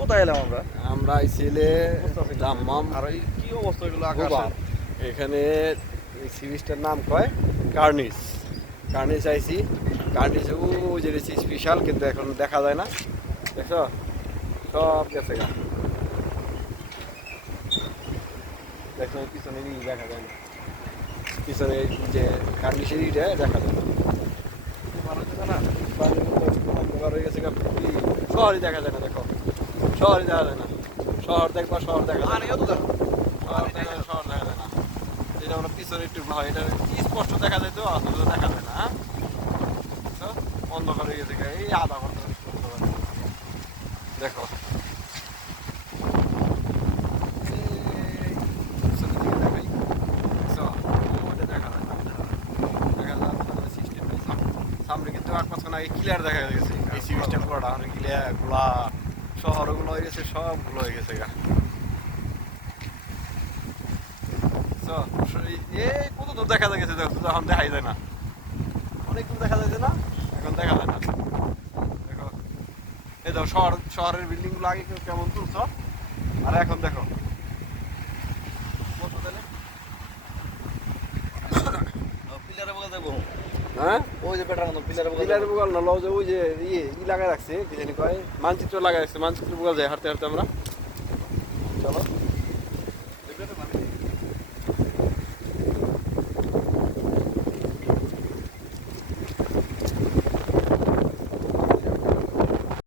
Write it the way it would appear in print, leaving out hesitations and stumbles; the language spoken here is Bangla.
কোথায় এলাম আমরা? আমরা ছেলে দাম্মাম আর এই কি অবস্থা এগুলো আকাশে? এখানে এই সি বিচটার নাম কয় কার্নিস। কার্নিস আইছি, কার্নিস ও যে স্পেশাল, কিন্তু এখন দেখা যায় না। দেখছো সব গেছে গা, দেখো পিছনে দেখা যায় না, পিছনে যে কার্নিসের ইটা দেখা যায় না। ভালো হচ্ছে না? অন্ধকার হয়ে গেছে গা, শহরই দেখা যায় না। দেখো শহরই দেখা যায় না, শহর দেখবা শহর দেখা যায় না, পানিও তো দেখো। শহর দেখা যায় না। এটা আমরা পিছনে একটু হয়, এটা স্পষ্ট দেখা যায় তো, অথচ দেখা যায় না। হ্যাঁ বুঝছো? অন্ধকার হয়ে গেছে গা, এই আধা ঘন্টা দেখো। এই পিছনের দিকে দেখাই, দেখছো? ওটা দেখা যায় না, দেখা যায় না সিস্টেম নেই। সামনে কিন্তু এক মাস আগে ক্লিয়ার দেখা গেছে, এই সি বিচটা পুরোটা অনেক ক্লিয়ার, গুলা শহরগুলো হয়ে গেছে, সবগুলো হয়ে গেছে গা। এই কত দূর দেখা গেছে, এখন দেখাই যায় না, অনেক দূর দেখা যাচ্ছে না, এখন দেখা যায় না। দেখো এই দেখো শহরের বিল্ডিং গুলো আগে কেমন তুলছ, আর এখন দেখো কত তাহলে। পিলারে বগল যাবো। হ্যাঁ ওই যে বেটার মতো পিলারে বগল পিলার যাবো। বুগাল না, লও যে ওই যে ই লাগাই রাখছে, কি জানি কয়, মানচিত্র লাগাই রাখছে, মানচিত্র বুগাল যায় হাঁটতে হাঁটতে আমরা।